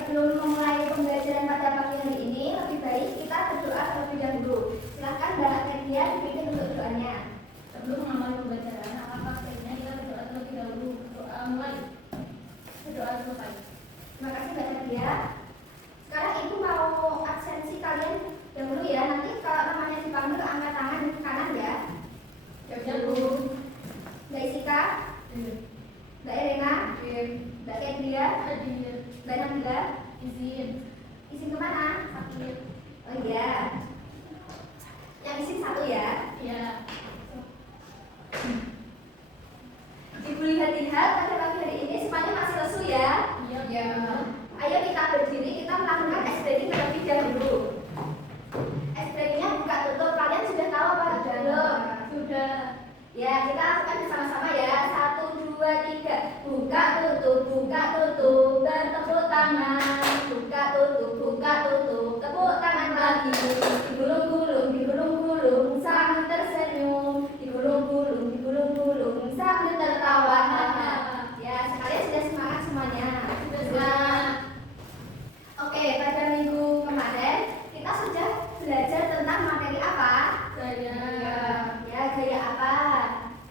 sebelum memulai pembelajaran pada pagi hari ini, lebih baik kita berdoa terlebih dahulu. Silahkan Mbak Media dipimpin untuk doanya. Sebelum mengambil pembelajaran, apakah sebaiknya kita berdoa terlebih dahulu? Doa mulai. Berdoa selesai. Terima kasih Mbak Media. Sekarang Ibu mau absensi kalian dahulu ya. Nanti kalau namanya dipanggil angkat tangan kanan ya. Ya, Bu. Mbak Isika, Mbak Elena, Mbak Kedria, Mbak Nabila, izin kemana? Sakit. Oh iya. Yang izin satu ya. Ya. Ibu lihat-lihat pada pagi hari ini semuanya masih lesu ya. Iya. Ayo kita berdiri, kita melakukan SPG terlebih dahulu. SPG-nya buka tutup, kalian sudah tahu apa? Belum? Sudah. Ya, kita lakukan bersama-sama ya. 1, 2, 3. Buka tutup, bertepuk tangan. Buka tutup, tepuk tangan lagi. Digulung-gulung, sambil tersenyum. Digulung-gulung, sambil tertawa. Ya, sekalian sudah semangat semuanya. Sudah. Oke, pada minggu kemarin kita sudah belajar tentang materi apa? Saya. Ya, gaya apa?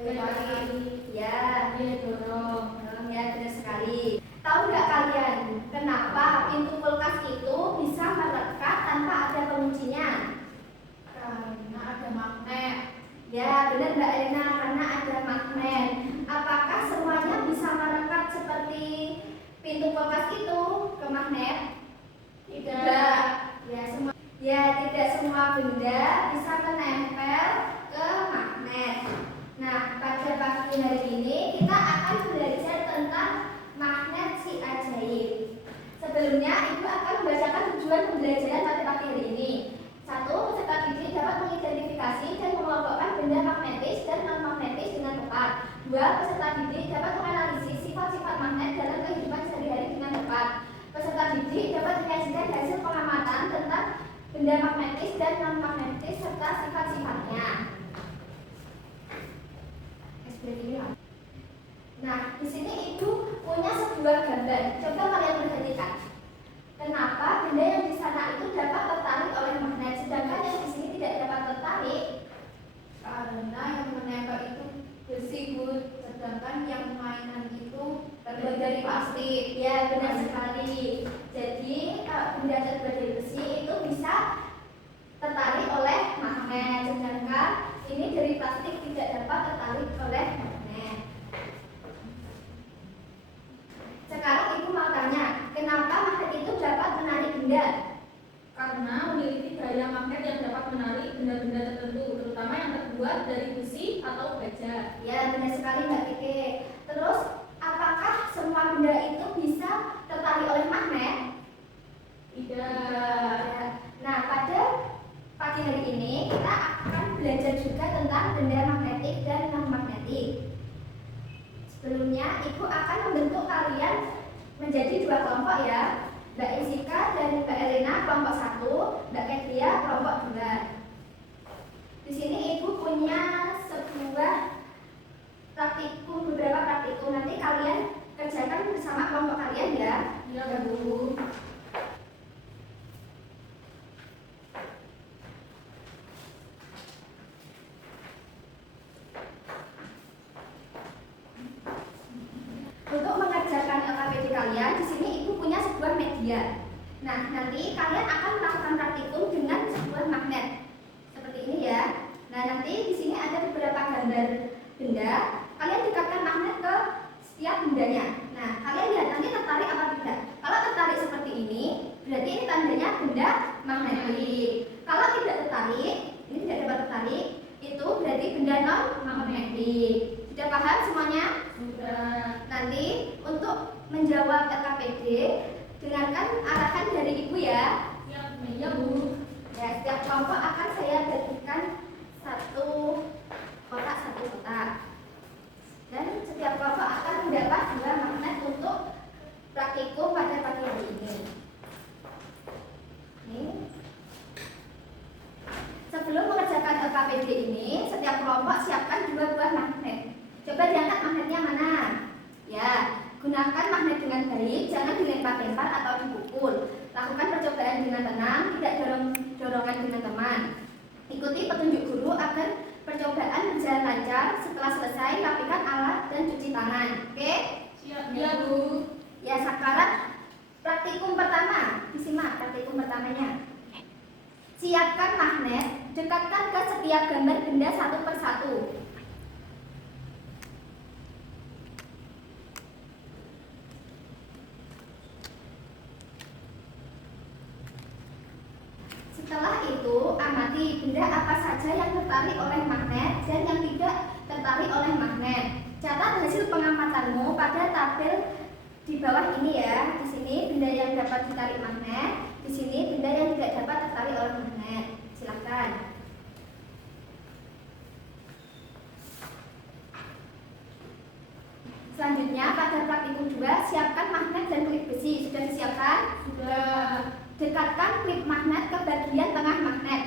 Gaya kaki. Ya, Dia dorong. ya benar sekali. Tahu nggak kalian kenapa pintu kulkas itu bisa melekat tanpa ada penguncinya? Karena ada magnet. Ya, benar Mbak Elena, karena ada magnet. Apakah semuanya bisa melekat seperti pintu kulkas itu ke magnet? Tidak. Tidak semua benda bisa menempel ke magnet. Nah, pada pagi hari ini kita akan belajar tentang magnet si ajaib. Sebelumnya, Ibu akan membacakan tujuan pembelajaran pada pagi hari ini. 1. Peserta didik dapat mengidentifikasi dan mengelompokkan benda magnetis dan non-magnetis dengan tepat. 2. Peserta didik dapat menganalisis sifat-sifat magnet dalam kehidupan sehari-hari dengan tepat. Peserta didik dapat menyajikan hasil pengamatan tentang benda magnetis dan non-magnetis serta sifat-sifatnya. Nah, di sini Ibu punya sebuah gambar. Coba kalian perhatikan. Kenapa benda yang di sana itu dapat tertarik oleh magnet, sedangkan yang di sini tidak dapat tertarik? Karena yang menempel itu besi, Bu. Sedangkan yang mainan itu terbuat dari plastik. Ya, benar sekali. Jadi, kalau benda terbuat dari besi itu bisa tertarik oleh magnet, sedangkan ini dari plastik tidak dapat tertarik oleh magnet. Sekarang Ibu mau tanya, kenapa magnet itu dapat menarik benda? Karena memiliki gaya magnet yang dapat menarik benda-benda tertentu, terutama yang terbuat dari besi atau baja. Ya, benar sekali Mbak Kiki. Terus, apakah semua benda itu bisa tertarik oleh magnet? Tidak. Nah, pada pagi hari ini kita akan belajar juga tentang benda magnetik dan non-magnetik. Sebelumnya, Ibu akan membentuk kalian menjadi 2 kelompok ya. Mbak Isika dan Mbak Elena kelompok 1, Mbak Kedria kelompok 2. Di sini Ibu punya beberapa praktikum. Nanti kalian kerjakan bersama kelompok kalian ya. Ya, Bu. Untuk mengerjakan LKPD kalian, di sini Ibu punya sebuah media. Nah, nanti kalian akan melakukan praktikum dengan sebuah magnet. Seperti ini ya. Nah, nanti di sini ada beberapa gambar benda. Kalian dekatkan magnet ke setiap bendanya. Nah, kalian lihat nanti tertarik apa tidak. Kalau tertarik seperti ini, berarti ini tandanya benda magnetik. Kalau tidak tertarik, ini tidak dapat tertarik, itu berarti benda non-magnetik. Sudah paham semuanya? Sudah. Nanti untuk menjawab LKPD, dengarkan arahan dari Ibu ya. Ya, Bu. Ya, setiap kelompok akan saya bagikan 1 kotak 1 kotak. Dan setiap kelompok akan mendapat 2 magnet untuk praktikum pada pagi hari ini. Sebelum mengerjakan LKPD ini, setiap kelompok siapkan 2 buah magnet. Coba diangkat magnetnya mana? Ya, gunakan magnet dengan baik, jangan dilempar-lempar atau di buku. dilakukan dengan tenang, tidak dorongan dengan teman. Ikuti petunjuk guru agar percobaan berjalan lancar. Setelah selesai, rapikan alat dan cuci tangan. Oke? Siap, ya Bu. Ya, sekarang praktikum pertama. Disimak praktikum pertamanya. Siapkan magnet, dekatkan ke setiap gambar benda satu persatu. Setelah itu, amati benda apa saja yang tertarik oleh magnet dan yang tidak tertarik oleh magnet. Catat hasil pengamatanmu pada tabel di bawah ini ya. Di sini benda yang dapat ditarik magnet, di sini benda yang tidak dapat tertarik oleh magnet. Silakan. Selanjutnya pada praktikum 2, siapkan magnet dan klip besi. Sudah disiapkan? Sudah. Dekatkan klip magnet ke bagian tengah magnet.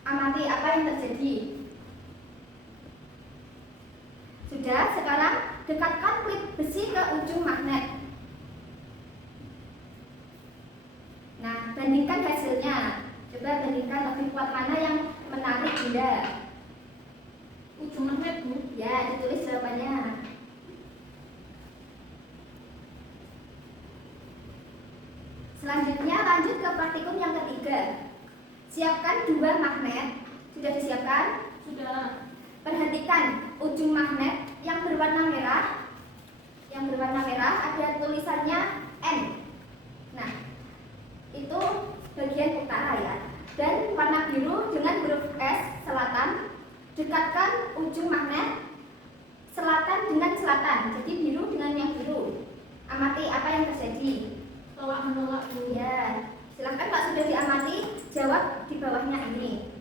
Amati apa yang terjadi. Sudah, sekarang dekatkan klip besi ke ujung magnet. Nah, bandingkan hasilnya. Coba bandingkan lebih kuat mana yang menarik benda. Ujung magnet Bu. Ya, ditulis jawabannya. Selanjutnya lanjut ke praktikum yang ketiga. Siapkan 2 magnet. Sudah disiapkan? Sudah. Perhatikan ujung magnet yang berwarna merah. Yang berwarna merah ada tulisannya N. Nah, itu bagian utara ya. Dan warna biru dengan huruf S selatan. Dekatkan ujung magnet selatan dengan selatan. Jadi biru dengan yang biru. Amati apa yang terjadi. Tolak menolak Bu. Ya, silahkan Pak, sudah diamati, jawab di bawahnya ini.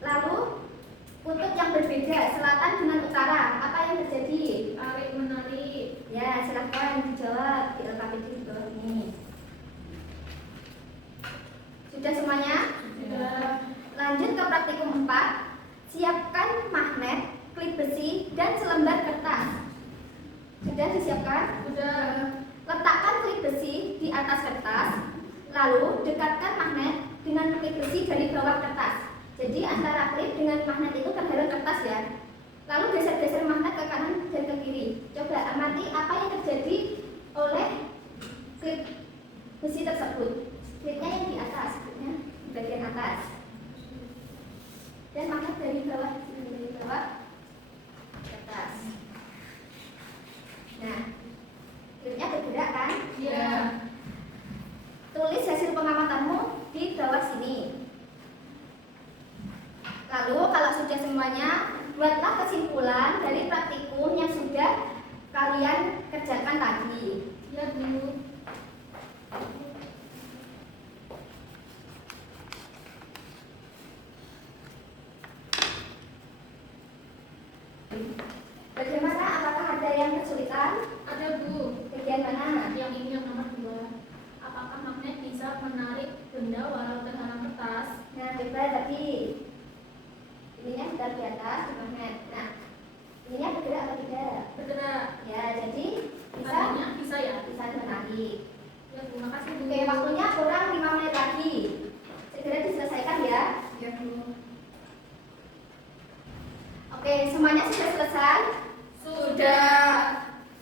Lalu kutub yang berbeda, selatan dengan utara, apa yang terjadi? Tarik menarik. Ya, silahkan dijawab, dilengkapi di bawah ini. Sudah semuanya? Sudah. Lanjut ke praktikum 4. Siapkan magnet, klip besi, dan selembar kertas. Sudah disiapkan? Sudah. Letakkan klip besi di atas kertas, lalu dekatkan magnet dengan klip besi dari bawah kertas. Jadi antara klip dengan magnet itu terhalang kertas ya. Lalu geser-geser magnet ke kanan dan ke kiri. Coba amati apa yang terjadi oleh klip besi tersebut. Klipnya yang di atas, klipnya di bagian atas. Dan magnet dari bawah kertas. Nah, klipnya bergerak kan? Iya. Tulis hasil pengamatanmu di bawah sini. Lalu kalau sudah semuanya, buatlah kesimpulan dari praktikum yang sudah kalian kerjakan tadi. Ya Bu. Bagaimana? Apakah ada yang kesulitan? Ada Bu. Bagian mana? Yang ini yang nomor 2. Apakah magnet bisa menarik benda walau terhalang kertas? Nah, coba tadi ininya sudah di atas di magnet. Nah, ininya bergerak atau tidak? Bergerak. Ya, jadi bisa Artinya bisa ya? bisa menarik. Ya Bu, makasih Bu. Oke, waktunya kurang 5 menit lagi. Segera diselesaikan ya. Ya Bu. Oke, semuanya sudah selesai? Sudah.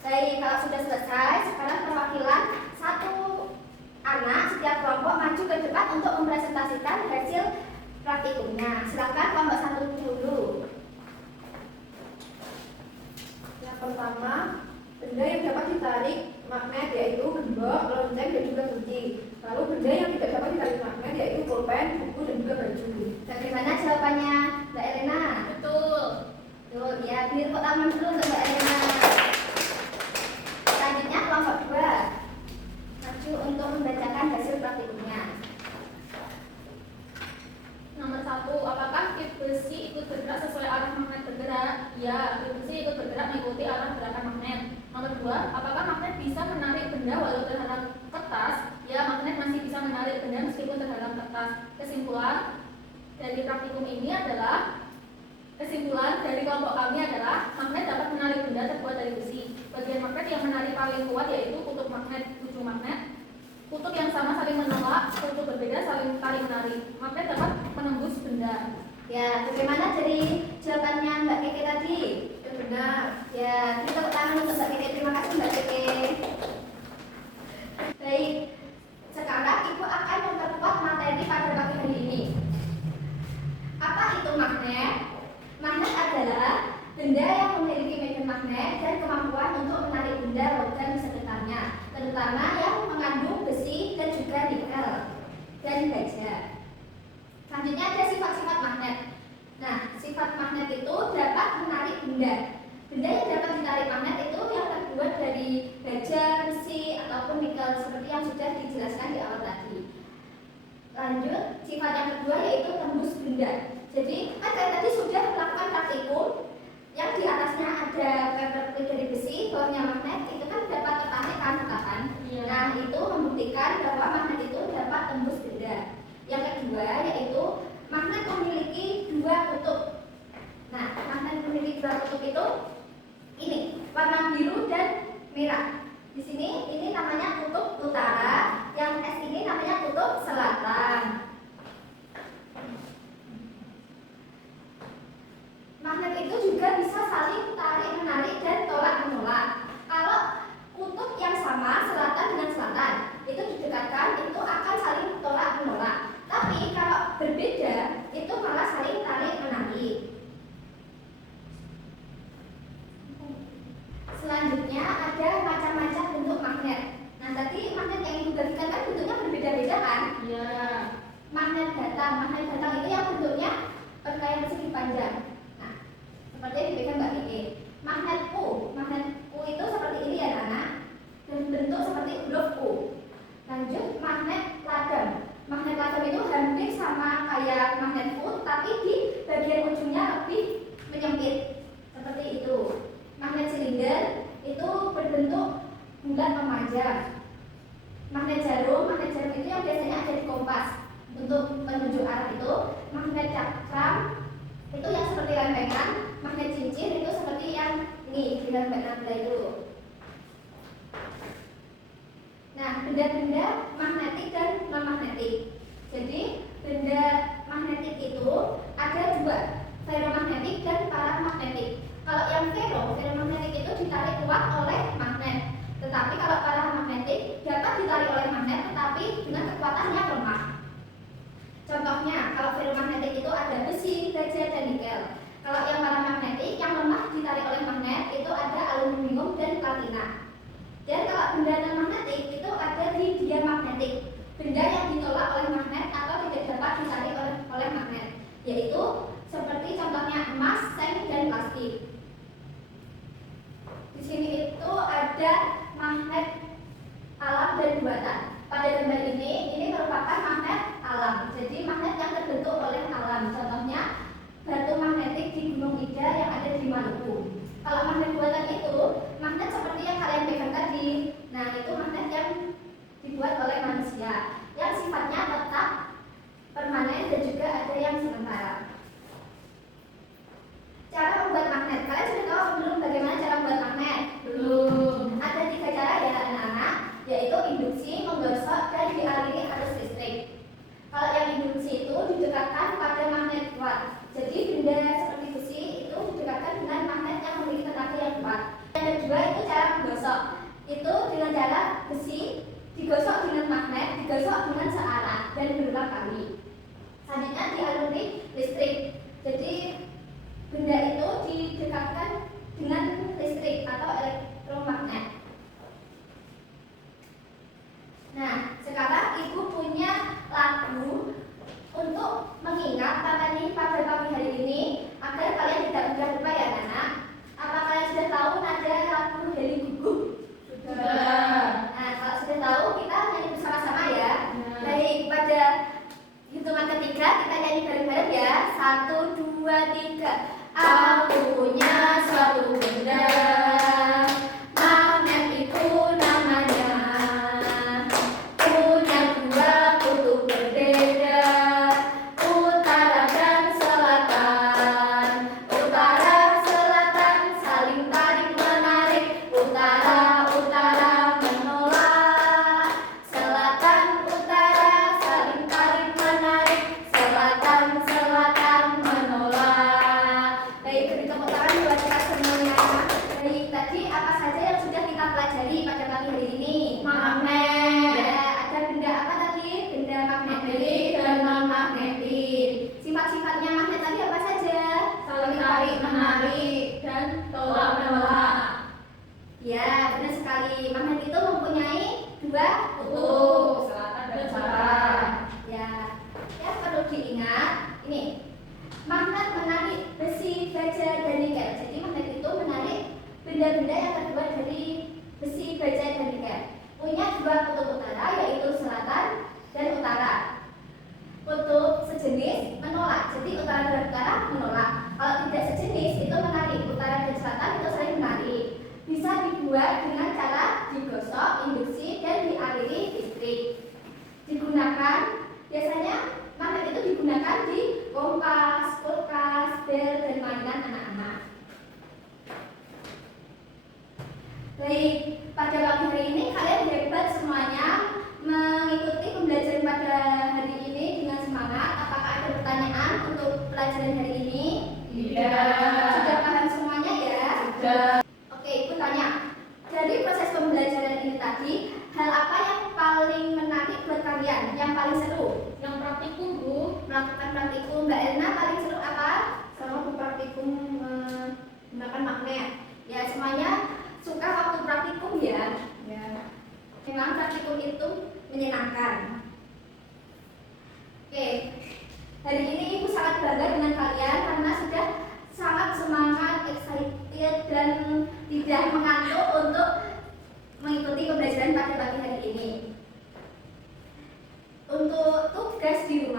Baik, kalau sudah selesai, sekarang perwakilan satu anak setiap kelompok maju ke depan untuk mempresentasikan hasil praktikumnya. Silakan kelompok 1 dulu. Yang pertama, benda yang dapat ditarik magnet yaitu gembok, lonceng, dan juga kunci. Lalu benda yang tidak dapat ditarik magnet yaitu pulpen, buku, dan juga baju. Bagaimana jawabannya, Mbak Elena? Betul. Tuh, ya, beri tepuk tangan dulu untuk Mbak Elena. Selanjutnya kelompok 2 maju untuk membacakan hasil praktikumnya. Nomor 1, apakah klip besi ikut bergerak sesuai arah magnet bergerak? Ya, klip besi ikut bergerak mengikuti arah gerakan magnet. Nomor 2, apakah magnet bisa menarik benda walau terhalang kertas? Ya, magnet masih bisa menarik benda meskipun terhalang kertas. Kesimpulan dari praktikum ini adalah kesimpulan dari kelompok kami adalah magnet dapat menarik benda terbuat dari besi. Bagian magnet yang menarik paling kuat yaitu kutub magnet, ujung magnet. Kutub yang sama saling menolak, kutub berbeda saling tarik menarik. Magnet dapat menembus benda. Ya, bagaimana dari jawabannya Mbak Keke tadi? Itu benar. Ya, kita tepuk tangan untuk Mbak Keke. Terima kasih Mbak Keke. Baik, sekarang Ibu akan memperkuat materi pada pagi hari ini. Apa itu magnet? Magnet adalah benda yang memiliki medan magnet dan kemampuan untuk menarik benda logam di sekitarnya, terutama yang mengandung besi dan juga nikel dan baja. Selanjutnya ada sifat-sifat magnet. Nah, sifat magnet itu dapat menarik benda. Benda yang dapat ditarik magnet itu yang terbuat dari baja, besi, ataupun nikel seperti yang sudah dijelaskan di awal tadi. Lanjut, sifat yang kedua yaitu tembus benda. Jadi, kan saya tadi sudah melakukan praktikum yang di atasnya ada paper dari besi, bawahnya magnet, itu kan dapat tertarik kan? Iya. Nah, itu membuktikan bahwa magnet itu dapat tembus benda. Yang kedua yaitu magnet memiliki dua kutub. Nah, magnet memiliki dua kutub itu ini warna biru dan merah. Di sini ini namanya kutub utara, yang S ini namanya kutub selatan. Magnet itu juga bisa saling tarik menarik dan tolak menolak. Kalau kutub yang sama selatan dengan selatan itu didekatkan, itu akan saling tolak menolak. Tapi kalau berbeda itu malah saling tarik menarik. Selanjutnya ada macam-macam bentuk magnet. Nah, tadi magnet yang Ibu bagikan kan bentuknya berbeda-beda kan? Iya. Magnet datang itu yang bentuknya berkaitan persegi panjang. Nah, seperti yang diberikan Mbak Kiki. Magnet U itu seperti ini ya anak, dan bentuk seperti huruf U. Lanjut, magnet ladang. Magnet ladang itu hampir sama kayak magnet U, tapi di bagian ujungnya lebih menyempit seperti itu. Magnet silinder itu berbentuk bulat memanjang. Magnet jarum itu yang biasanya ada di kompas untuk penunjuk arah itu. Magnet cakram itu yang seperti lempengan. Magnet cincin itu seperti yang ini di lempengan itu. Nah, benda-benda magnetik dan non magnetik. Jadi benda magnetik itu ada dua, ferromagnetik dan paramagnetik. Kalau yang ferromagnetik itu ditarik kuat oleh magnet. Tetapi kalau paramagnetik dapat ditarik oleh magnet tetapi dengan kekuatan yang lemah. Contohnya, kalau ferromagnetik itu ada besi, baja, dan nikel. Kalau yang paramagnetik yang lemah ditarik oleh magnet itu ada aluminium dan platina. Dan kalau benda non magnetik itu ada di diamagnetik, benda yang ditolak oleh magnet atau tidak dapat ditarik oleh magnet, yaitu seperti contohnya emas, seng, dan plastik. Di sini itu ada magnet alam dan buatan. Pada gambar ini merupakan magnet alam. Jadi magnet yang terbentuk oleh alam. Contohnya batu magnetik di Gunung Ida yang ada di Maluku. Kalau magnet buatan itu magnet seperti yang kalian pegang tadi. Nah, itu magnet yang dibuat oleh manusia yang sifatnya tetap, permanen, dan juga ada yang sementara. Cara membuat magnet. Kalian sudah tahu belum bagaimana cara membuat magnet? Belum. Ada 3 cara ya anak-anak, yaitu induksi, menggosok, dan dialiri arus listrik. Kalau yang induksi itu didekatkan pada magnet kuat. Jadi benda seperti besi itu didekatkan dengan magnet yang memiliki tenaga yang kuat. Yang kedua itu cara menggosok. Itu dengan cara besi digosok dengan magnet, digosok dengan searah dan berulang kali. Selanjutnya dialiri listrik. Jadi benda itu didekatkan dengan listrik atau elektromagnet. Nah, sekarang Ibu punya lagu untuk mengingat materi pada pagi hari ini agar kalian tidak mudah lupa ya anak. Apa kalian sudah tahu nada lagu Heli Gugup? Sudah. Nah, kalau sudah tahu kita nyanyi bersama-sama ya. Nah. Baik, pada hitungan ketiga kita nyanyi bareng-bareng ya. 1, 2, 3. Aku punya suatu benda, magnet itu namanya. Punya dua dua Kutub, selatan dan barat. Ya, yang perlu diingat ini magnet menarik besi, baja, dan nikel. Jadi magnet itu menarik benda-benda yang terbuat dari besi, baja, dan nikel. Punya dua kutub utara yaitu selatan dan utara. Kutub sejenis menolak, jadi utara dan utara menolak. Kalau tidak sejenis itu menarik, utara dan selatan itu saling menarik. Bisa dibuat dengan cara digosok, induksi, dan dialiri listrik. Digunakan biasanya magnet itu digunakan di kompas, kulkas, bel, dan mainan anak-anak. Baik, pada pagi hari ini kalian hebat semuanya mengikuti pembelajaran pada hari ini dengan semangat. Apakah ada pertanyaan untuk pelajaran hari ini? Iya. Sudah paham semuanya ya? Sudah. Oke, Ibu tanya. Dari proses pembelajaran ini tadi, hal apa yang paling menarik buat kalian? Yang paling seru? Yang praktikum, Bu. Melakukan praktikum. Mbak Elna paling seru apa? Sama aku praktikum menggunakan magnet. Ya, semuanya suka waktu praktikum ya. Ya. Memang praktikum itu menyenangkan. Oke, hari ini Ibu sangat bangga dengan kalian karena sudah sangat semangat, excited, dan tidak mengantuk untuk mengikuti pembelajaran pada pagi hari ini. Untuk tugas di